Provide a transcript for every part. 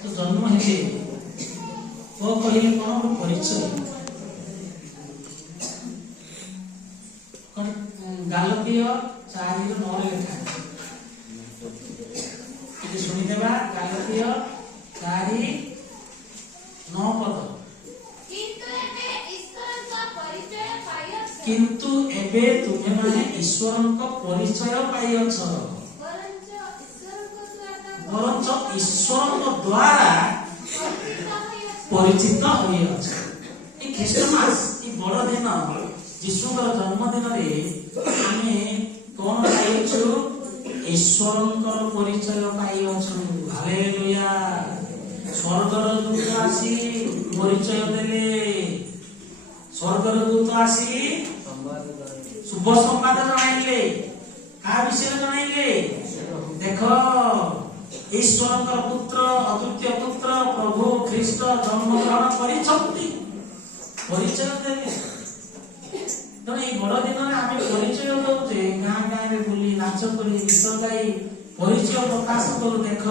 तो जन्म हेले वो कहले कौन परिचय गालतीय 4:9 लिखा ये सुनी देबा गालतीय 4:9 पद किंतु एबे तुमे माने ईश्वरन का परिचय पाइछ वरंच ईश्वरन द्वारा परिचित होइछ। ए ख्रिस्टमास ई बड़ दिन जीशुकर जन्मदिन रे आमे कोन पाइछु ईश्वरनकर परिचय पाइछु। हालेलुया। स्वर्गर दूत आसी परिचय देले स्वर्गर दूत आसी शुभ संवाद जणाइले का विषय जणाइले देखो ईश्वरकर पुत्र अद्वितीय पुत्र प्रभु ख्रीष्ट जन्म ग्रहण करिछंती परिचय देले। तो ये बड़ दिन में आम परिचय दौचे गाँ गाँ में बुली नाच कर गीत गाई परिचय प्रकाश करूँ। देख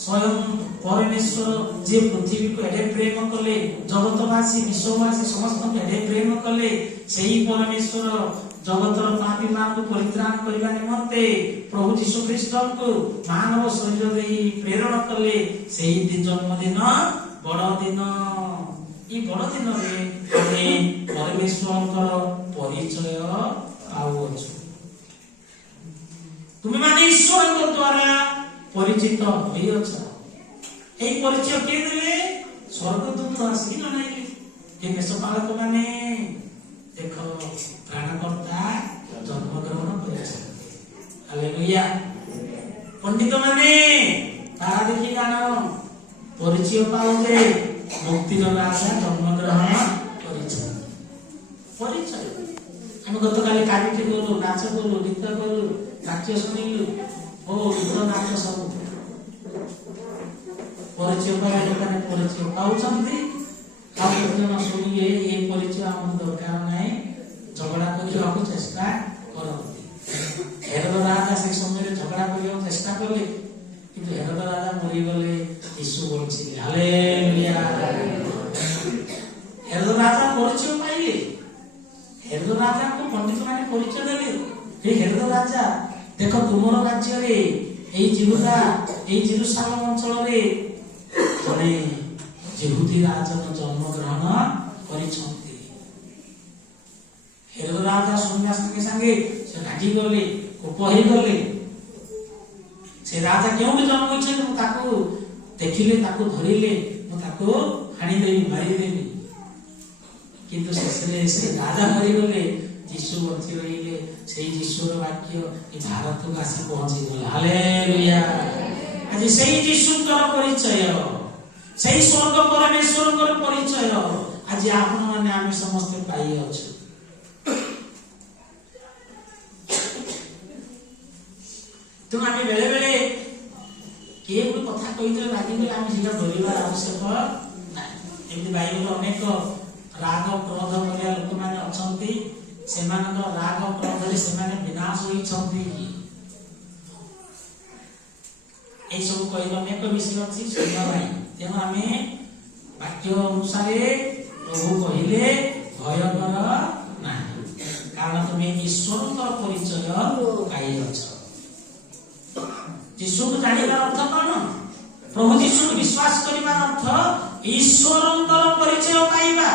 स्वयं परमेश्वर जे पृथ्वी को एडे प्रेम कले जगतवासी विश्ववासी समस्त एडे प्रेम कले से ही परमेश्वर जगतर पापी मान को परित्राण करने निमंते प्रभु जीशु ख्रीष्ट को मानव शरीर दे प्रेरण कले से ही जन्मदिन बड़ दिन। ये बड़ दिन में परमेश्वर परिचय पाउछु। तुम माने ईश्वर द्वारा परिचित होइछ। एई परिचय के देले स्वर्गदूत आसी जणाइले जे मेषपालक माने देखो प्राणकर्ता जन्म ग्रहण करिछ। हालेलुया। पंडित माने तारा देखि गानो परिचय पाउले मुक्तिर राजा जन्म ग्रहण करिछ। परिचय हम गतकाली कार्यक्रम करू नाच करू गीत करू नाट्य सुनिलु ओ गीत नाच सब परिचय पाइले परिचय पाउछंती आप जन सुनिए ये परिचय हम दरकार नै झगड़ा करिବାକୁ चेष्टा करନ୍ତି। हेरोद राजा से समय झगड़ा करिବାକୁ चेष्टा कले किंतु हेरोद राजा मरि गले यीशु बोलछि हालेलुया। हेरोद राजा परिचय पाइले हेरोद राजा को पंडित माने परिचय देले हे हेरोद राजा देखो तुमर राज्य रे एई जिहुदा एई जेरूशलेम अंचल रे जने यहूदी राजा जन्म ग्रहण करिछंती। हेरोद राजा सुनिया संगे संगे से रागी गले कोप हे गले से राजा केउठी जन्म होइछे मु ताको देखिले ताको धरिले मु ताको हानि देबी मारी देबी किंतु शेषरे से राजा मरि गले यीशु बंची रहिले से यीशुर वाक्य ए भारत को आसी पहुंची गले। हालेलुया। आज सेही यीशुकर परिचय सेही स्वर्ग परमेश्वरकर परिचय आज आपण माने आमे समस्त पाई अछि। तुम आमे बेले बेले के गुड कथा कहितले लागि गले आमे जिला धरिबार आवश्यक नाही। एमि बाइबल अनेक राग क्रोध करिया लोक माने अछंती सेमानक राग क्रोध रे सेमाने विनाश होई छंती। ए सब कहिबा अनेक विषय अछि सुनबा भाई तेन आमे वाक्य अनुसार प्रभु कहिले भय कर नाही कारण तुम ईश्वरकर परिचय पाई अछ। यीशु को जानिबार अर्थ कोन प्रभु यीशु को विश्वास करिबार अर्थ ईश्वरकर परिचय पाइबा।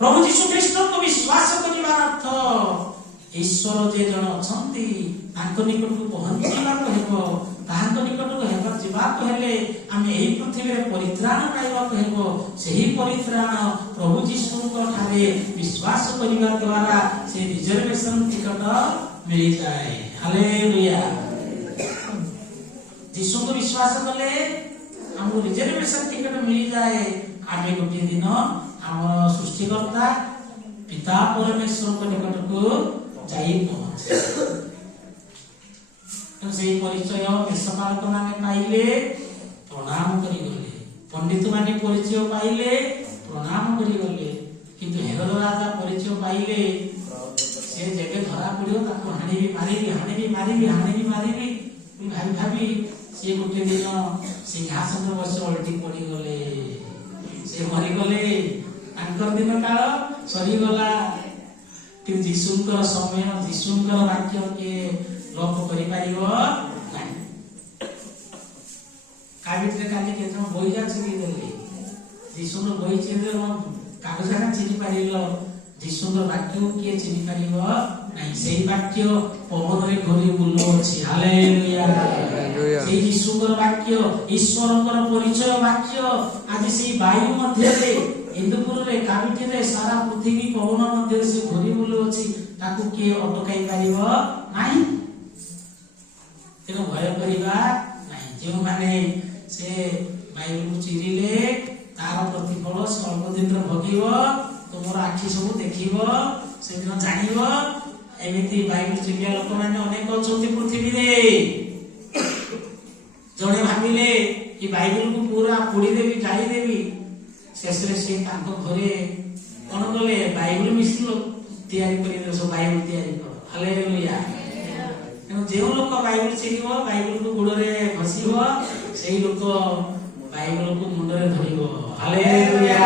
प्रभु जीशु ख्रीष्ट को विश्वास करिबार अर्थ ईश्वर जे जन अछंती तांको निकट को पहुंचीबा को हेबो तांको निकट को हेबा जिबा को हेले आमे एही पृथ्वी रे परित्राण पाइबा को हेबो सेही परित्राण प्रभु जीशु को ठारे विश्वास करिबा द्वारा से रिजर्वेशन टिकट मिल जाए। हालेलुया। जीशु को विश्वास कले हमको रिजर्वेशन टिकट मिल जाए। आमे गोटे दिन हमर सृष्टिकर्ता पिता परमेश्वर को निकट को जाई पहुंचे। तो से परिचय मेषपालक माने पाइले प्रणाम करि गले पंडित माने परिचय पाइले प्रणाम करि गले किंतु हेरोद राजा परिचय पाइले से जेके धरा पड़ियो ताको हानि भी मारिबी भाभी भाभी ସେ ଗୋଟେ ଦିନ ସିଂହାସନରେ ବସି ଓଲଟି ପଡ଼ିଗଲେ, ସେ ମରିଗଲେ, ତାଙ୍କର ଦିନ କାଳ ସରିଗଲା। କିନ୍ତୁ ଯୀଶୁଙ୍କର ସମୟ, ଯୀଶୁଙ୍କର ବାକ୍ୟ କିଏ ଲୋପ କରିପାରିବ ନାହିଁ। କାବିଟରେ କାଲି କେତେ ବହିଟା ଚିରି ଦେଲେ, ଯୀଶୁଙ୍କର ବହି ଚିରିଦେଲ, କାଗଜଟା ଚିରି ପାରିଲ, ଯୀଶୁଙ୍କର ବାକ୍ୟକୁ କିଏ ଚିରି ପାରିବ ନାହିଁ। ସେଇ ବାକ୍ୟ ପବନରେ ଘୁରି ବୁଲୁଅଛି। ହାଲେଲୁୟା। ସେଇ ଯୀଶୁଙ୍କର ବାକ୍ୟ, ଈଶ୍ୱରଙ୍କର ପରିଚୟ ବାକ୍ୟ ଆଜି ସେଇ ବାୟୁ ମଧ୍ୟରେ, ଇନ୍ଦୁପୁରରେ, କାବିଟିରେ, ସାରା ପୃଥିବୀ ପବନ ମଧ୍ୟରେ ସେ ଘୁରି ବୁଲୁଅଛି। ତାକୁ କିଏ ଅଟକାଇ ପାରିବ ନାହିଁ। ତେଣୁ ଭୟ କରିବା ନାହିଁ। ଯେଉଁମାନେ ସେ ବାଇବଲକୁ ଚିରିଲେ ତାର ପ୍ରତିଫଳ ସେ ଅଳ୍ପ ଦିନରେ ଭୋଗିବ। ତୁମର ଆଖି ସବୁ ଦେଖିବ, ସେଦିନ ଜାଣିବ। ଏମିତି ବାଇବଲ ଚିରିବା ଲୋକମାନେ ଅନେକ ଅଛନ୍ତି ପୃଥିବୀରେ। ଜଣେ ଭାବିଲେ କି ବାଇବଲକୁ ପୁରା ପୋଡ଼ିଦେବି, ଜାଳିଦେବି। ଶେଷରେ ସେ ତାଙ୍କ ଘରେ କଣ କଲେ, ବାଇବଲ ମିଶିଲ ତିଆରି କରିଦେଲେ, ସବୁ ବାଇବଲ ତିଆରି କର। ହାଲେଲୁୟା। ତେଣୁ ଯେଉଁ ଲୋକ ବାଇବଲ ଚିରିବ, ବାଇବଲକୁ ଗୋଡ଼ରେ ଘଷିବ, ସେଇ ଲୋକ ବାଇବଲକୁ ମୁଣ୍ଡରେ ଧରିବ। ହାଲେଲୁୟା।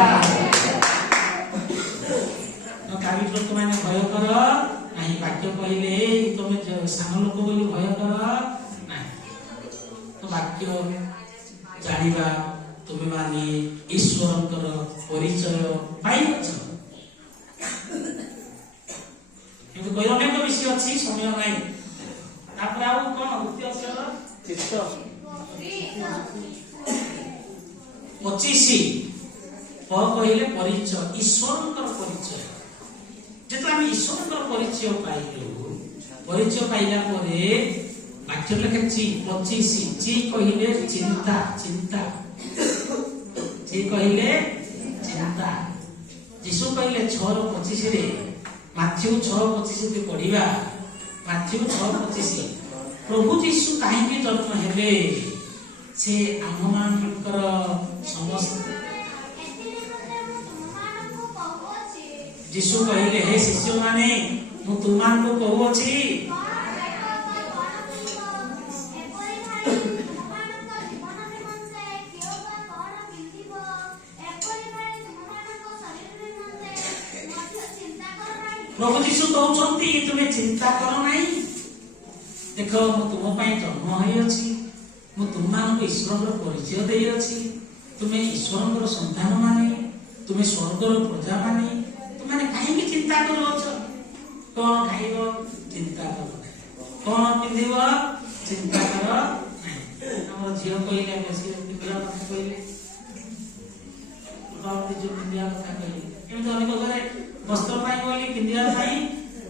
କାବିଟ ଲୋକମାନେ ଭୟ କର ନାହିଁ। ବାକ୍ୟ କହିଲେ ତମେ ସାନ ଲୋକ ବୋଲି ଭୟ କର ନାହିଁ। ତ ବାକ୍ୟ ଜାଣିବା, ତୁମେ ମାନେ ଈଶ୍ୱରଙ୍କର ପରିଚୟ ପାଇଅଛ। କିନ୍ତୁ କହିଲେ ଅନେକ ବିଷୟ ଅଛି, ସମୟ ନାହିଁ। ତାପରେ ଆଉ କଣ ଦ୍ୱିତୀୟ ଅକ୍ଷର 25 ପ କହିଲେ ପରିଚୟ, ଈଶ୍ୱରଙ୍କର ପରିଚୟ। ଯେତେବେଳେ ଆମେ ଈଶ୍ୱରଙ୍କର ପରିଚୟ ପାଇଲୁ, ପରିଚୟ ପାଇଲା ପରେ ବାକ୍ୟ ଲେଖିଛି 25 ଚି କହିଲେ ଚିନ୍ତା, ଚିନ୍ତା, ଚି କହିଲେ ଚିନ୍ତା। ଯୀଶୁ କହିଲେ 6:25 ରେ, ମାଥ୍ୟୁ 6:25 ପଢିବା। ମାଥ୍ୟୁ 6:25 ପ୍ରଭୁ ଯୀଶୁ କାହିଁକି ଜନ୍ମ ହେଲେ, ସେ ଆମମାନଙ୍କର ସମସ୍ତ ଯୀଶୁ କହିଲେ, ହେ ଶିଷ୍ୟମାନେ, ମୁଁ ତୁମମାନଙ୍କୁ କହୁଅଛି ପ୍ରଭୁ ଯୀଶୁ କହୁଛନ୍ତି ତୁମେ ଚିନ୍ତା କର ନାହିଁ। ଦେଖ, ମୁଁ ତୁମ ପାଇଁ ଜନ୍ମ ହୋଇଅଛି, ମୁଁ ତୁମମାନଙ୍କୁ ଈଶ୍ୱରଙ୍କର ପରିଚୟ ଦେଇଅଛି। ତୁମେ ଈଶ୍ୱରଙ୍କର ସନ୍ତାନ ମାନେ, ତୁମେ ସ୍ୱର୍ଗର ପ୍ରଜା ମାନେ, ତୁମେ କାହିଁକି ଚିନ୍ତା କରୁଅଛ? କଣ ଖାଇବ? ଚିନ୍ତା କର ନାହିଁ। କଣ ପିନ୍ଧିବ? ଚିନ୍ତା କର ନାହିଁ। ଆମର ଝିଅ କହିଲେ, ବେଶୀ ପିନ୍ଧିବା କଥା କହିଲେ, ପିନ୍ଧିବା କଥା କହିଲେ। ଏମିତି ଅନେକ ଘରେ ବସ୍ତ୍ର ପାଇଁ କହିଲେ, ପିନ୍ଧିବା ପାଇଁ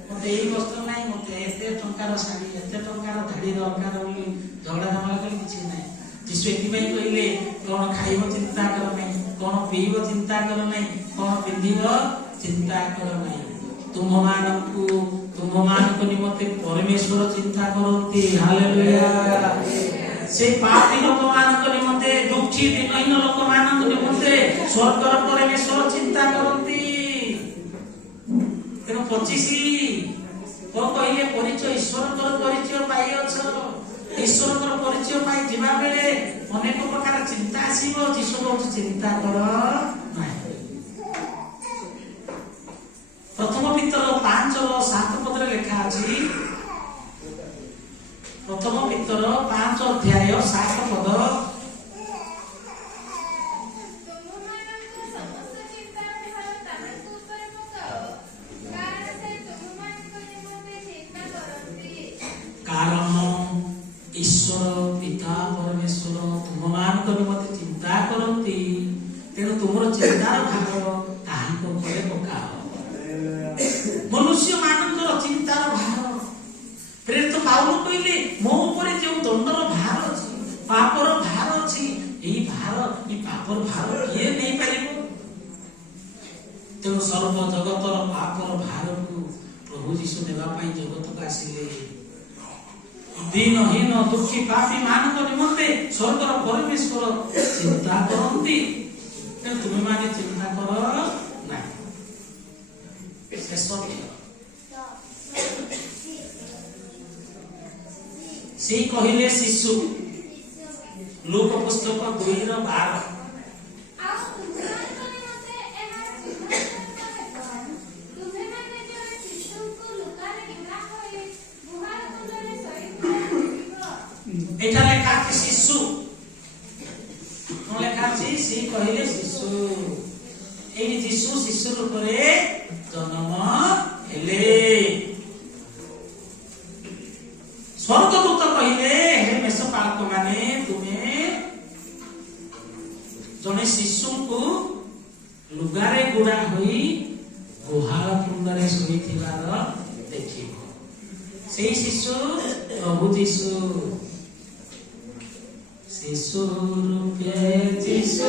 ମତେ ଏଇ ବସ୍ତ୍ର ନାହିଁ, ମତେ ଏତେ ଟଙ୍କାର ଶାଢୀ, ଏତେ ଟଙ୍କାର ଧାଡି ଦରକାର ବୋଲି ଝଗଡା ଝାମଲା କଲେ କିଛି ନାହିଁ। ଯୀଶୁ ଏଥିପାଇଁ କହିଲେ, କଣ ଖାଇବ ଚିନ୍ତା କର ନାହିଁ, କଣ ପିଇବ ଚିନ୍ତା କର ନାହିଁ, କଣ ପିନ୍ଧିବ ଚିନ୍ତା କର ନାହିଁ। ତୁମମାନଙ୍କ ନିମନ୍ତେ ପରମେଶ୍ୱର ଚିନ୍ତା କରନ୍ତି। ହାଲେଲୁୟା। ସେ ପାପୀ ଲୋକମାନଙ୍କ ନିମନ୍ତେ, ଦୁଃଖୀ ଦିନହୀନ ଲୋକମାନଙ୍କ ନିମନ୍ତେ ସ୍ୱର୍ଗର ପରମେଶ୍ୱର ଚିନ୍ତା କରନ୍ତି। ତେଣୁ 25 କଣ କହିଲେ, ପରିଚୟ, ଈଶ୍ୱରଙ୍କର ପରିଚୟ ପାଇଅଛ। ଈଶ୍ୱରଙ୍କର ପରିଚୟ ପାଇ ଯିବା ବେଳେ ଅନେକ ପ୍ରକାର ଚିନ୍ତା ଆସିବ। ଯୀଶୁ କହୁଛି ଚିନ୍ତା କର ନାହିଁ। ପ୍ରଥମ ପିତର 5:7 ଲେଖା ଅଛି। ପ୍ରଥମ ପିତର 5:7। କାରଣ ଈଶ୍ୱର ପିତା ପରମେଶ୍ୱର ତୁମମାନଙ୍କ ନିମନ୍ତେ ଚିନ୍ତା କରନ୍ତି। ତେଣୁ ତୁମର ଚିନ୍ତାର ଭାଗ ତାହାଙ୍କ ଉପରେ ପକାଅ। ମନୁଷ୍ୟ ମାନଙ୍କର ଚିନ୍ତାର ଭାର, ପ୍ରେରିତ ପାଉଲ କହିଲେ, ମୋ ଉପରେ ଯେଉଁ ଦଣ୍ଡର ଭାର ଅଛି, ପାପର ଭାର ଅଛି, ଏଇ ପାପର ଭାର କିଏ ନେଇପାରିବ? ତେଣୁ ସର୍ବ ଜଗତର ପାପର ଭାରକୁ ପ୍ରଭୁ ଯୀଶୁ ନେବା ପାଇଁ ଜଗତକୁ ଆସିଲେ। ଦିନହୀନ ଦୁଃଖୀ ପାପୀ ମାନଙ୍କ ନିମନ୍ତେ ସ୍ୱର୍ଗର ପରମେଶ୍ୱର ଚିନ୍ତା କରନ୍ତି। ତେଣୁ ତୁମେ ମାନେ ଚିନ୍ତା କର ନାହିଁ। ଶେଷ ସେଇ କହିଲେ ଶିଶୁ ଲୁକ ପୁସ୍ତକ 2:12। এটা লেখা আছে শিশু, লেখা আছে সে কহিলে শিশু। এই যিশু শিশু রূপে জন্ম হেলে। স্বর্গদূত কহিলে হে মেଷପାଳକ ମାନେ ତୁମେ ଜଣେ ଶିଶୁଙ୍କୁ ଲୁଗାରେ ଗୁଡା ହୋଇ ଗୁହାଳ କୁଣ୍ଡରେ ଶୋଇଥିବାର ଦେଖିବ। ସେଇ ଶିଶୁ ପ୍ରଭୁ ଯୀଶୁ। ଶିଶୁ ରୂପେ ଯୀଶୁ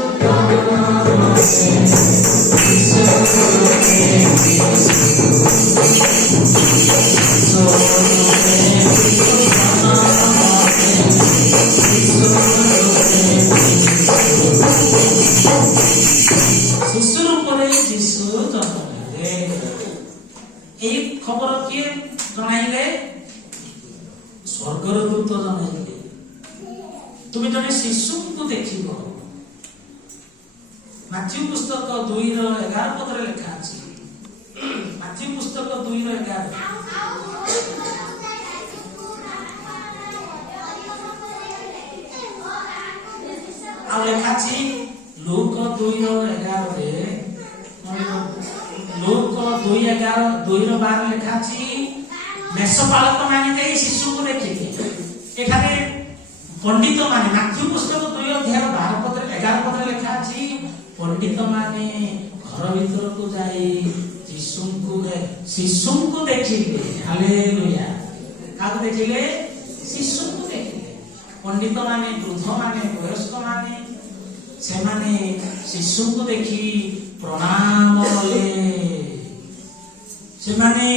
ଶିଶୁ ରୂପରେ ଯୀଶୁ ଜନ୍ମ ହେଲେ। ଏହି ଖବର କିଏ ଜଣାଇଲେ? ସ୍ୱର୍ଗର ଦୂତ ଜଣାଇଲେ। ତୁମେ ଜଣେ ଶିଶୁଙ୍କୁ ଦେଖିବ। ମାଥ୍ୟୁ ପୁସ୍ତକ 2:11 ଲେଖା ଅଛି। ମାଥ୍ୟୁ ପୁସ୍ତକ 2:11 ଆଉ ଲେଖା ଅଛି ଲୁକ 2:11 ଲୁକ 2:12 ଲେଖା ଅଛି ମେଷପାଳକ ମାନେ ଯାଇ ଶିଶୁଙ୍କୁ ଦେଖିଲେ। ଏଠାରେ ପଣ୍ଡିତ ମାନେ, ମାଥ୍ୟୁ ପୁସ୍ତକ 2:11 ଲେଖା ଅଛି ପଣ୍ଡିତ ମାନେ ଘର ଭିତରକୁ ଯାଇ ଶିଶୁଙ୍କୁ ଦେଖିଲେ। ହାଲେଲୁୟା। କାହାକୁ ଦେଖିଲେ? ଶିଶୁଙ୍କୁ ଦେଖିଲେ। ପଣ୍ଡିତ ମାନେ, ବୃଦ୍ଧ ମାନେ, ବୟସ୍କ ମାନେ ସେମାନେ ଶିଶୁଙ୍କୁ ଦେଖି ପ୍ରଣାମ କଲେ। ସେମାନେ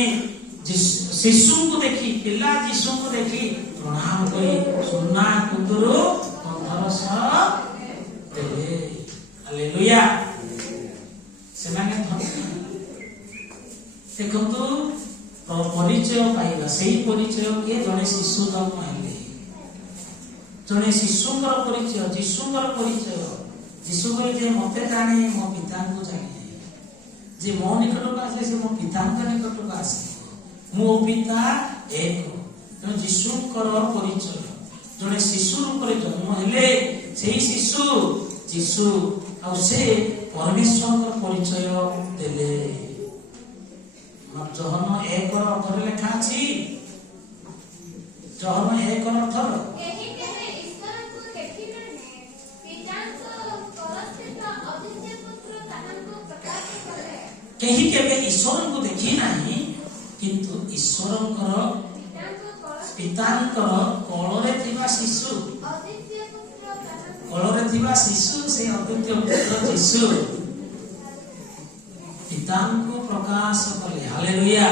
ଶିଶୁଙ୍କୁ ଦେଖି, ପିଲା ଯୀଶୁଙ୍କୁ ଦେଖି ପ୍ରଣାମ କରି ସୁନା କୁନ୍ଦୁରୁ କନ୍ଧରସ ଦେଲେ। ହାଲେଲୁୟା। ସେମାନେ ଦେଖନ୍ତୁ ପରିଚୟ ପାଇବା। ସେଇ ପରିଚୟ କିଏ? ଜଣେ ଶିଶୁ ଜନ୍ମ ହେଲେ। ଜଣେ ଶିଶୁଙ୍କର ପରିଚୟ, ଯୀଶୁଙ୍କର ପରିଚୟ। ଯୀଶୁ କହିଲେ ମତେ ଜାଣେ, ମୋ ପିତାଙ୍କୁ ଜାଣେ। ଯେ ମୋ ନିକଟକୁ ଆସେ ସେ ମୋ ପିତାଙ୍କ ନିକଟକୁ ଆସେ। ମୋ ପିତା ଏକ। ତେଣୁ ଯୀଶୁଙ୍କର ପରିଚୟ। ଜଣେ ଶିଶୁ ରୂପରେ ଜନ୍ମ ହେଲେ। ସେଇ ଶିଶୁ ଯୀଶୁ, ଆଉ ସେ ପରମେଶ୍ୱରଙ୍କ ପରିଚୟ ଦେଲେ। ଜହନ 1:18 ଲେଖା ଅଛି। ଜହନ 1:18 କେହି କେବେ ଈଶ୍ୱରଙ୍କୁ ଦେଖି ନାହିଁ, କିନ୍ତୁ ଈଶ୍ୱରଙ୍କର ପିତାଙ୍କର କୋଳରେ ଥିବା ଶିଶୁ, କୋଳରେ ଥିବା ଶିଶୁ ସେ ଅଦ୍ୱିତୀୟ ପୁତ୍ର ଯୀଶୁ ପିତାଙ୍କୁ ପ୍ରକାଶ କଲେ। ହାଲେଲୁୟା।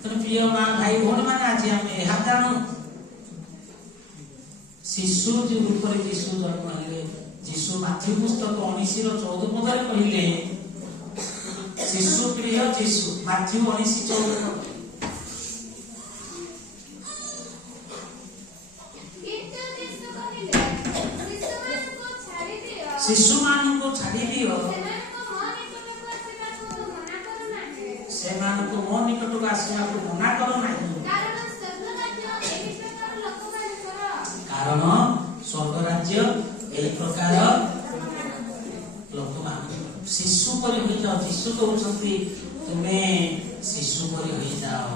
ତେଣୁ ପ୍ରିୟ ମା, ଭାଇ, ଭଉଣୀ ମାନେ, ଆଜି ଆମେ ଏହା ଜାଣୁ ଶିଶୁ ଯେ ରୂପରେ ଯୀଶୁ ଜନ୍ମ ହେଲେ। ଯୀଶୁ ମାଥ୍ୟୁ ପୁସ୍ତକ 19:14 କହିଲେ ଶିଶୁ ପ୍ରିୟ ଯୀଶୁ। ମାଥ୍ୟୁ 19:14 ଶିଶୁମାନଙ୍କୁ ଛାଡ଼ି ଦିଅ, ସେମାନଙ୍କୁ ମୋ ନିକଟକୁ ଆସିବାକୁ ମନା କର ନାହିଁ, କାରଣ ସ୍ୱର୍ଗ ରାଜ୍ୟ ଏହି ପ୍ରକାର ଲୋକମାନଙ୍କୁ। ଶିଶୁ ପରି ହୋଇଯାଅ। ଯୀଶୁ କହୁଛନ୍ତି ତୁମେ ଶିଶୁ ପରି ହୋଇଯାଅ,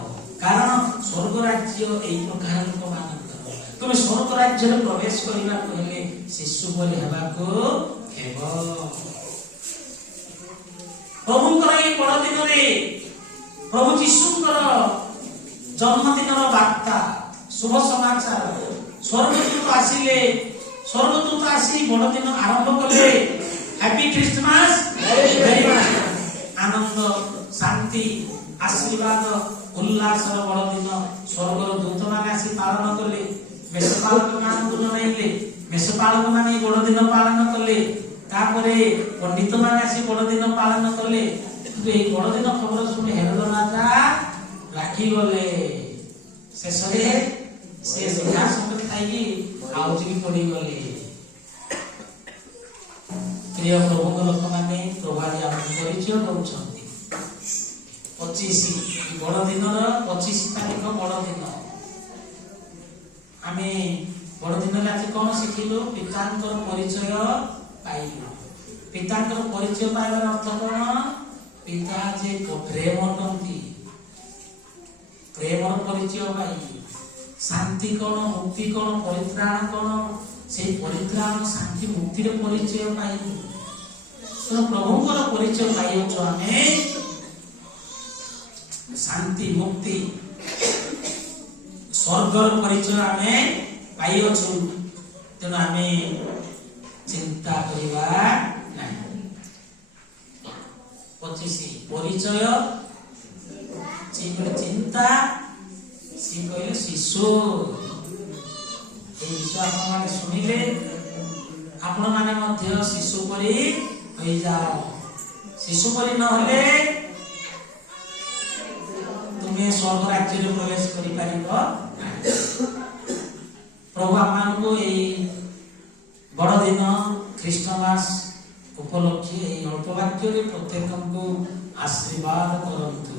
କାରଣ ସ୍ୱର୍ଗ ରାଜ୍ୟ ଏହି ପ୍ରକାର ଲୋକମାନଙ୍କର। ତୁମେ ସ୍ୱର୍ଗ ରାଜ୍ୟରେ ପ୍ରବେଶ କରିବାକୁ ହେଲେ ଶିଶୁ ପରି ହେବାକୁ ହେବ। ପ୍ରଭୁଙ୍କର ଏହି ବଡ଼ଦିନରେ ପ୍ରଭୁ ଯୀଶୁଙ୍କର ଜନ୍ମଦିନର ବାର୍ତ୍ତା, ଶୁଭ ସମାଚାର, ସ୍ୱର୍ଗଦୂତ ଆସିଲେ। ସ୍ୱର୍ଗଦୂତ ଆସି ବଡ଼ଦିନ ଆରମ୍ଭ କଲେ। Happy Christmas. ଆନନ୍ଦ, ଶାନ୍ତି, ଆଶୀର୍ବାଦ, ଉଲ୍ଲାସର ବଡ଼ଦିନ ସ୍ୱର୍ଗର ଦୂତମାନେ ଆସି ପାଳନ କଲେ। ମେଷପାଳକ ମାନଙ୍କୁ ଜଣାଇଲେ। ମେଷପାଳକ ମାନେ ବଡ଼ଦିନ ପାଳନ କଲେ। ତାପରେ ପଣ୍ଡିତ ମାନେ ଆସି ବଡ଼ଦିନ ପାଳନ କଲେ। କିନ୍ତୁ ଏହି ବଡ଼ଦିନ ଖବର ଶୁଣି ହେରୋଦ ରାଜା ରାଗିଗଲେ। ଶେଷରେ ସେ ସିଂହାସନରେ ଥାଇକି ଆଉଜିକି ପଡିଗଲେ। ପ୍ରିୟ ପ୍ରଭୁଙ୍କ ଲୋକମାନେ, ପ୍ରଭୁ ଆଜି ଆମକୁ ପରିଚୟ ଦଉଛନ୍ତି। 25 ବଡ ଦିନର 25 ତାରିଖ ବଡ ଦିନ। ଆମେ ବଡ ଦିନରେ ଆଜି କଣ ଶିଖିଲୁ? ପିତାଙ୍କର ପରିଚୟ ପାଇଲୁ। ପିତାଙ୍କର ପରିଚୟ ପାଇବାର ଅର୍ଥ କଣ? ପିତା ଯେ ପ୍ରେମ ଅଟନ୍ତି, ପ୍ରେମର ପରିଚୟ ପାଇଲୁ। ଶାନ୍ତି କଣ, ମୁକ୍ତି କଣ, ପରିତ୍ରାଣ କଣ, ସେଇ ପରିତ୍ରାଣ ଶାନ୍ତି ମୁକ୍ତିର ପରିଚୟ ପାଇଲୁ। ତେଣୁ ପ୍ରଭୁଙ୍କର ପରିଚୟ ପାଇଅଛୁ ଆମେ, ଶାନ୍ତି ମୁକ୍ତି ସ୍ୱର୍ଗର ପରିଚୟ ଆମେ ପାଇଅଛୁ। ତେଣୁ ଆମେ ଚିନ୍ତା କରିବା ନାହିଁ। 25 ପରିଚୟ, ସେ କହିଲେ ଚିନ୍ତା, ସେ କହିଲେ ଶିଶୁ। এই ବିଷୟ ଆପଣମାନେ ଶୁଣିଲେ ଆପଣମାନେ ମଧ୍ୟ ଶିଶୁ ପରି ହୋଇଯାଅ। ଶିଶୁ ପରି ନହେଲେ ତୁମେ ସ୍ୱର୍ଗ ରାଜ୍ୟରେ ପ୍ରବେଶ କରିପାରିବ ନାହିଁ। ପ୍ରଭୁ ଆମମାନଙ୍କୁ ଏଇ ବଡ଼ଦିନ ଖ୍ରୀଷ୍ଟମାସ ଉପଲକ୍ଷେ ଏଇ ଅଳ୍ପ ବାକ୍ୟରେ ପ୍ରତ୍ୟେକଙ୍କୁ ଆଶୀର୍ବାଦ କରନ୍ତୁ।